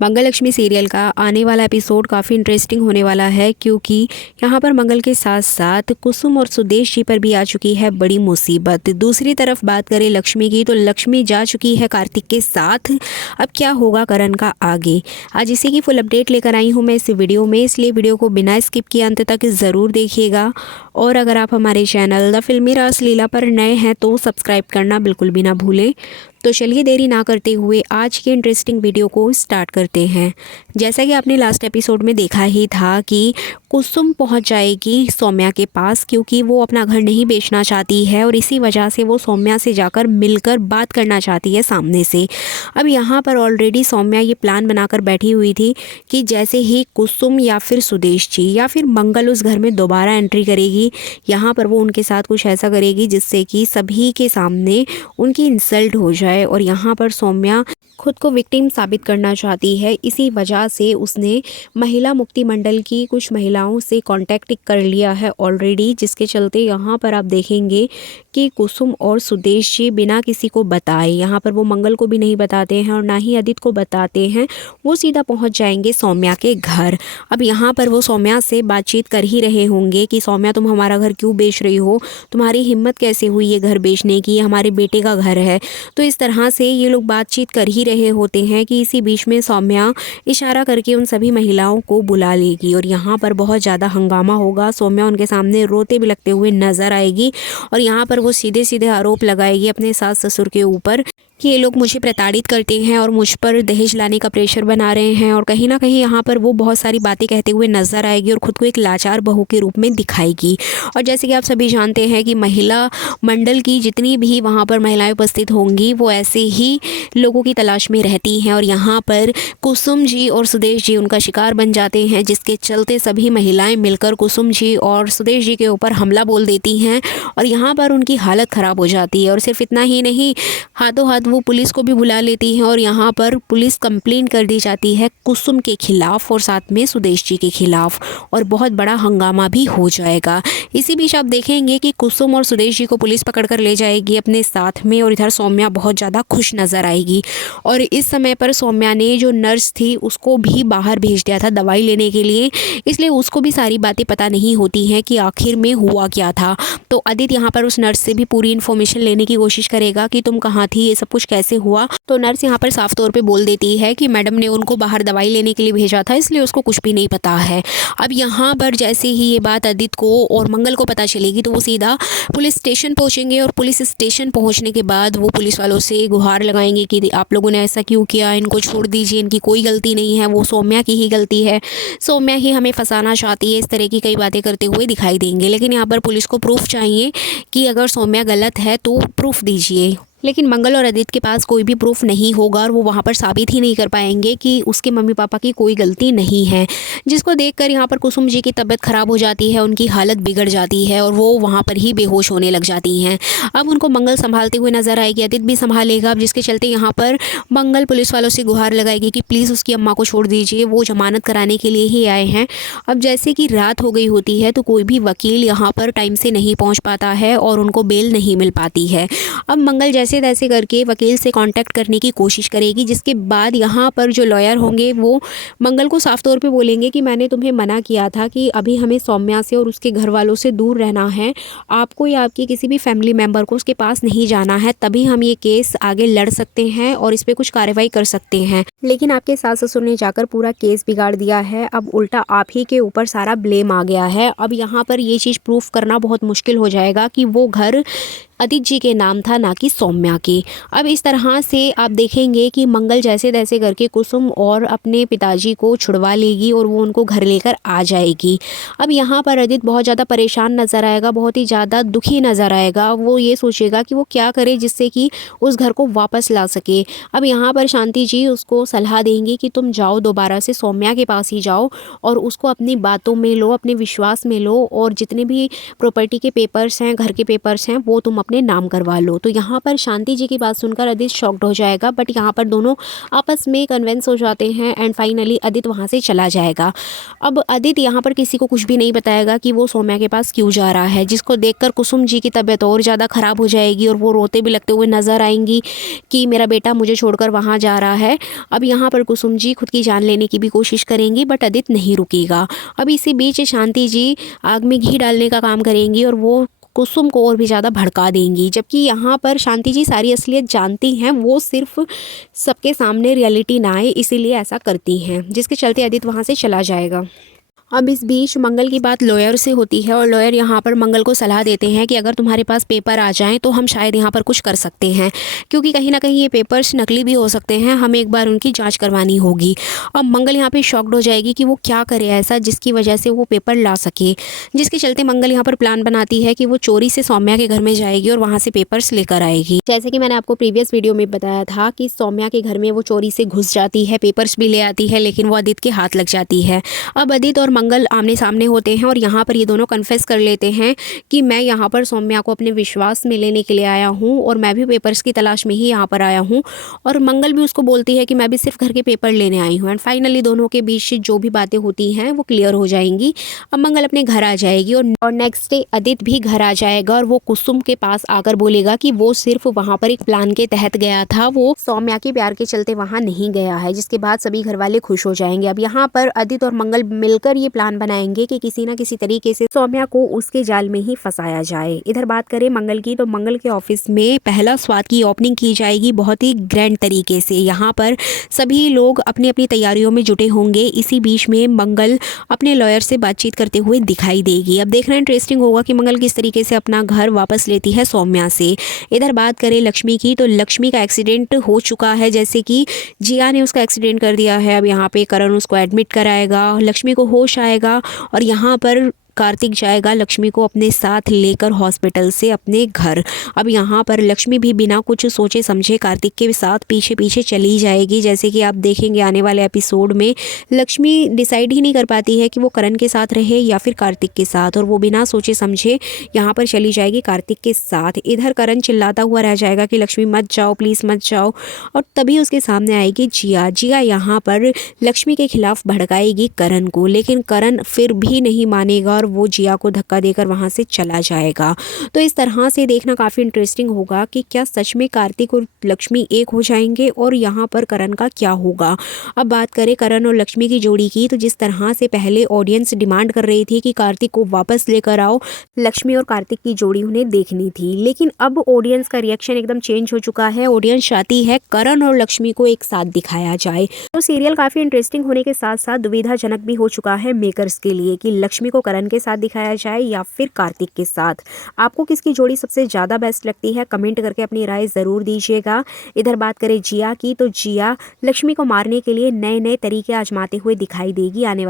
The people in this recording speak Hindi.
मंगललक्ष्मी सीरियल का आने वाला एपिसोड काफ़ी इंटरेस्टिंग होने वाला है, क्योंकि यहाँ पर मंगल के साथ साथ कुसुम और सुदेश जी पर भी आ चुकी है बड़ी मुसीबत। दूसरी तरफ बात करें लक्ष्मी की, तो लक्ष्मी जा चुकी है कार्तिक के साथ। अब क्या होगा करण का आगे, आज इसी की फुल अपडेट लेकर आई हूँ मैं इस वीडियो में, इसलिए वीडियो को बिना स्किप किए अंत तक ज़रूर देखिएगा। और अगर आप हमारे चैनल द फिल्मी रासलीला पर नए हैं तो सब्सक्राइब करना बिल्कुल भी ना भूलें। तो चलिए देरी ना करते हुए आज की इंटरेस्टिंग वीडियो को स्टार्ट करते हैं। जैसा कि आपने लास्ट एपिसोड में देखा ही था कि कुसुम पहुंच जाएगी सौम्या के पास, क्योंकि वो अपना घर नहीं बेचना चाहती है और इसी वजह से वो सौम्या से जाकर मिलकर बात करना चाहती है सामने से। अब यहाँ पर ऑलरेडी सौम्या ये प्लान बनाकर बैठी हुई थी कि जैसे ही कुसुम या फिर सुदेश जी या फिर मंगल उस घर में दोबारा एंट्री करेगी, यहाँ पर वो उनके साथ कुछ ऐसा करेगी जिससे कि सभी के सामने उनकी इंसल्ट हो जाए। और यहाँ पर सौम्या खुद को विक्टिम साबित करना चाहती है, इसी वजह से उसने महिला मुक्ति मंडल की कुछ महिलाओं से कांटेक्ट कर लिया है ऑलरेडी, जिसके चलते यहाँ पर आप देखेंगे कि कुसुम और सुदेश जी बिना किसी को बताए, यहाँ पर वो मंगल को भी नहीं बताते हैं और ना ही आदित्य को बताते हैं, वो सीधा पहुँच जाएंगे सौम्या के घर। अब यहाँ पर वो सौम्या से बातचीत कर ही रहे होंगे कि सौम्या तुम हमारा घर क्यों बेच रही हो, तुम्हारी हिम्मत कैसे हुई ये घर बेचने की, हमारे बेटे का घर है। तो इस तरह से ये लोग बातचीत कर ही रहे होते हैं कि इसी बीच में सौम्या इशारा करके उन सभी महिलाओं को बुला लेगी और यहाँ पर बहुत ज़्यादा हंगामा होगा। सौम्या उनके सामने रोते बिलखते हुए नजर आएगी और यहाँ पर वो सीधे सीधे आरोप लगाएगी अपने सास ससुर के ऊपर कि ये लोग मुझे प्रताड़ित करते हैं और मुझ पर दहेज लाने का प्रेशर बना रहे हैं। और कहीं ना कहीं यहाँ पर वो बहुत सारी बातें कहते हुए नजर आएगी और खुद को एक लाचार बहू के रूप में दिखाएगी। और जैसे कि आप सभी जानते हैं कि महिला मंडल की जितनी भी वहाँ पर महिलाएं उपस्थित होंगी वो ऐसे ही लोगों की तलाश में रहती हैं और यहाँ पर कुसुम जी और सुदेश जी उनका शिकार बन जाते हैं, जिसके चलते सभी महिलाएं मिलकर कुसुम जी और सुदेश जी के ऊपर हमला बोल देती हैं और यहाँ पर उनकी हालत ख़राब हो जाती है। और सिर्फ इतना ही नहीं, हाथों हाथ वो पुलिस को भी बुला लेती हैं और यहाँ पर पुलिस कंप्लेंट कर दी जाती है कुसुम के खिलाफ और साथ में सुदेश जी के खिलाफ, और बहुत बड़ा हंगामा भी हो जाएगा। इसी बीच आप देखेंगे कि कुसुम और सुदेश जी को पुलिस पकड़ कर ले जाएगी अपने साथ में और इधर सौम्या बहुत ज़्यादा खुश नज़र आएगी। और इस समय पर सौम्या ने जो नर्स थी उसको भी बाहर भेज दिया था दवाई लेने के लिए, इसलिए उसको भी सारी बातें पता नहीं होती हैं कि आखिर में हुआ क्या था। तो आदित्य यहाँ पर उस नर्स से भी पूरी इन्फॉर्मेशन लेने की कोशिश करेगा कि तुम कहाँ थी, ये सब कुछ कैसे हुआ। तो नर्स यहाँ पर साफ तौर पे बोल देती है कि मैडम ने उनको बाहर दवाई लेने के लिए भेजा था, इसलिए उसको कुछ भी नहीं पता है। अब यहाँ पर जैसे ही ये बात आदित्य को और मंगल को पता चलेगी तो वो सीधा पुलिस स्टेशन पहुँचेंगे और पुलिस स्टेशन पहुँचने के बाद वो पुलिस वालों से गुहार लगाएंगे कि आप लोगों ने ऐसा क्यों किया, इनको छोड़ दीजिए, इनकी कोई गलती नहीं है, वो सौम्या की ही गलती है, सौम्या ही हमें फंसाना चाहती है, इस तरह की कई बातें करते हुए दिखाई देंगे। लेकिन यहाँ पर पुलिस को प्रूफ चाहिए कि अगर सौम्या गलत है तो प्रूफ दीजिए। लेकिन मंगल और आदित्य के पास कोई भी प्रूफ नहीं होगा और वो वहाँ पर साबित ही नहीं कर पाएंगे कि उसके मम्मी पापा की कोई गलती नहीं है, जिसको देखकर यहाँ पर कुसुम जी की तबीयत ख़राब हो जाती है, उनकी हालत बिगड़ जाती है और वो वहाँ पर ही बेहोश होने लग जाती हैं। अब उनको मंगल संभालते हुए नजर आएगी, आदित्य भी संभालेगा। अब जिसके चलते यहाँ पर मंगल पुलिस वालों से गुहार लगाएगी कि प्लीज़ उसकी अम्मा को छोड़ दीजिए, वो जमानत कराने के लिए ही आए हैं। अब जैसे कि रात हो गई होती है तो कोई भी वकील यहाँ पर टाइम से नहीं पहुँच पाता है और उनको बेल नहीं मिल पाती है। अब मंगल जैसे तैसे करके वकील से कांटेक्ट करने की कोशिश करेगी, जिसके बाद यहाँ पर जो लॉयर होंगे वो मंगल को साफ तौर पे बोलेंगे कि मैंने तुम्हें मना किया था कि अभी हमें सौम्या से और उसके घर वालों से दूर रहना है, आपको या आपकी किसी भी फैमिली मेम्बर को उसके पास नहीं जाना है, तभी हम ये केस आगे लड़ सकते हैं और इस पर कुछ कार्रवाई कर सकते हैं। लेकिन आपके सास ससुर ने जाकर पूरा केस बिगाड़ दिया है, अब उल्टा आप ही के ऊपर सारा ब्लेम आ गया है। अब यहाँ पर ये चीज़ प्रूफ करना बहुत मुश्किल हो जाएगा कि वो घर आदित्य जी के नाम था, ना कि सौम्या के। अब इस तरह से आप देखेंगे कि मंगल जैसे तैसे करके कुसुम और अपने पिताजी को छुड़वा लेगी और वो उनको घर लेकर आ जाएगी। अब यहाँ पर आदित्य बहुत ज़्यादा परेशान नज़र आएगा, बहुत ही ज़्यादा दुखी नज़र आएगा। वो ये सोचेगा कि वो क्या करे जिससे कि उस घर को वापस ला सके। अब यहाँ पर शांति जी उसको सलाह देंगी कि तुम जाओ दोबारा से सौम्या के पास ही जाओ और उसको अपनी बातों में लो, अपने विश्वास में लो और जितने भी प्रॉपर्टी के पेपर्स हैं, घर के पेपर्स हैं, वो तुम अपने नाम करवा लो। तो यहाँ पर शांति जी की बात सुनकर आदित्य शॉक्ड हो जाएगा, बट यहाँ पर दोनों आपस में कन्विंस हो जाते हैं एंड फाइनली आदित्य वहाँ से चला जाएगा। अब आदित्य यहाँ पर किसी को कुछ भी नहीं बताएगा कि वो सौम्या के पास क्यों जा रहा है, जिसको देखकर कुसुम जी की तबीयत और ज़्यादा ख़राब हो जाएगी और वो रोते भी लगते हुए नजर आएंगी कि मेरा बेटा मुझे छोड़कर वहाँ जा रहा है। अब यहाँ पर कुसुम जी खुद की जान लेने की भी कोशिश करेंगी, बट आदित्य नहीं रुकेगा। अब इसी बीच शांति जी आग में घी डालने का काम करेंगी और वो कुसुम को और भी ज़्यादा भड़का देंगी, जबकि यहाँ पर शांति जी सारी असलियत जानती हैं, वो सिर्फ सबके सामने रियलिटी ना आए इसीलिए ऐसा करती हैं, जिसके चलते आदित्य वहाँ से चला जाएगा। अब इस बीच मंगल की बात लॉयर से होती है और लॉयर यहाँ पर मंगल को सलाह देते हैं कि अगर तुम्हारे पास पेपर आ जाएं तो हम शायद यहाँ पर कुछ कर सकते हैं, क्योंकि कहीं ना कहीं ये पेपर्स नकली भी हो सकते हैं, हमें एक बार उनकी जांच करवानी होगी। अब मंगल यहाँ पे शॉक्ड हो जाएगी कि वो क्या करे ऐसा जिसकी वजह से वो पेपर ला सके, जिसके चलते मंगल यहाँ पर प्लान बनाती है कि वो चोरी से सौम्या के घर में जाएगी और वहाँ से पेपर्स लेकर आएगी। जैसे कि मैंने आपको प्रीवियस वीडियो में बताया था कि सौम्या के घर में वो चोरी से घुस जाती है, पेपर्स भी ले आती है, लेकिन वो आदित्य के हाथ लग जाती है। अब आदित्य और मंगल आमने सामने होते हैं और यहाँ पर ये दोनों कन्फेस कर लेते हैं कि मैं यहाँ पर सौम्या को अपने विश्वास में लेने के लिए आया हूँ और मैं भी पेपर्स की तलाश में ही यहाँ पर आया हूँ। और मंगल भी उसको बोलती है कि मैं भी सिर्फ घर के पेपर लेने आई हूँ। एंड फाइनली दोनों के बीच जो भी बातें होती हैं वो क्लियर हो जाएंगी। अब मंगल अपने घर आ जाएगी और नेक्स्ट डे आदित्य भी घर आ जाएगा और वो कुसुम के पास आकर बोलेगा कि वो सिर्फ वहाँ पर एक प्लान के तहत गया था, वो सौम्या के प्यार के चलते वहाँ नहीं गया है, जिसके बाद सभी घर वाले खुश हो जाएंगे। अब यहाँ पर आदित्य और मंगल मिलकर ये प्लान बनाएंगे कि किसी ना किसी तरीके से सौम्या को उसके जाल में ही फंसाया जाए। इधर बात करें मंगल की, तो मंगल के ऑफिस में पहला स्वाद की ओपनिंग की जाएगी बहुत ही ग्रैंड तरीके से। यहाँ पर सभी लोग अपनी अपनी तैयारियों में जुटे होंगे। इसी बीच में मंगल अपने लॉयर से बातचीत करते हुए दिखाई देगी। अब देखना इंटरेस्टिंग होगा कि मंगल किस तरीके से अपना घर वापस लेती है सौम्या से। इधर बात करें लक्ष्मी की, तो लक्ष्मी का एक्सीडेंट हो चुका है, जैसे कि जिया ने उसका एक्सीडेंट कर दिया है। अब यहाँ पे करण उसको एडमिट कराएगा, लक्ष्मी को होश आएगा और यहाँ पर कार्तिक जाएगा लक्ष्मी को अपने साथ लेकर हॉस्पिटल से अपने घर। अब यहाँ पर लक्ष्मी भी बिना कुछ सोचे समझे कार्तिक के साथ पीछे पीछे चली जाएगी। जैसे कि आप देखेंगे आने वाले एपिसोड में लक्ष्मी डिसाइड ही नहीं कर पाती है कि वो करण के साथ रहे या फिर कार्तिक के साथ, और वो बिना सोचे समझे यहाँ पर चली जाएगी कार्तिक के साथ। इधर करण चिल्लाता हुआ रह जाएगा कि लक्ष्मी मत जाओ, प्लीज़ मत जाओ, और तभी उसके सामने आएगी जिया। जिया यहाँ पर लक्ष्मी के खिलाफ भड़काएगी करण को, लेकिन करण फिर भी नहीं मानेगा और वो जिया को धक्का देकर वहां से चला जाएगा। तो इस तरह से देखना काफ़ी इंटरेस्टिंग होगा कि क्या सच में कार्तिक और लक्ष्मी एक हो जाएंगे और यहाँ पर करण का क्या होगा। अब बात करें करण और लक्ष्मी की जोड़ी की, तो जिस तरह से पहले ऑडियंस डिमांड कर रही थी कि कार्तिक को वापस लेकर आओ, लक्ष्मी और कार्तिक की जोड़ी उन्हें देखनी थी, लेकिन अब ऑडियंस का रिएक्शन एकदम चेंज हो चुका है। ऑडियंस चाहती है करण और लक्ष्मी को एक साथ दिखाया जाए। तो सीरियल काफ़ी इंटरेस्टिंग होने के साथ साथ दुविधाजनक भी हो चुका है मेकर्स के लिए कि लक्ष्मी को करण के साथ दिखाया जाए या फिर कार्तिक के साथ। आपको किसकी जोड़ी सबसे ज़्यादा बेस्ट लगती है, कमेंट करके अपनी राय ज़रूर दीजिएगा। इधर बात करें जिया की, तो जिया लक्ष्मी को मारने के लिए नए नए तरीके आजमाते हुए दिखाई देगी आने वाले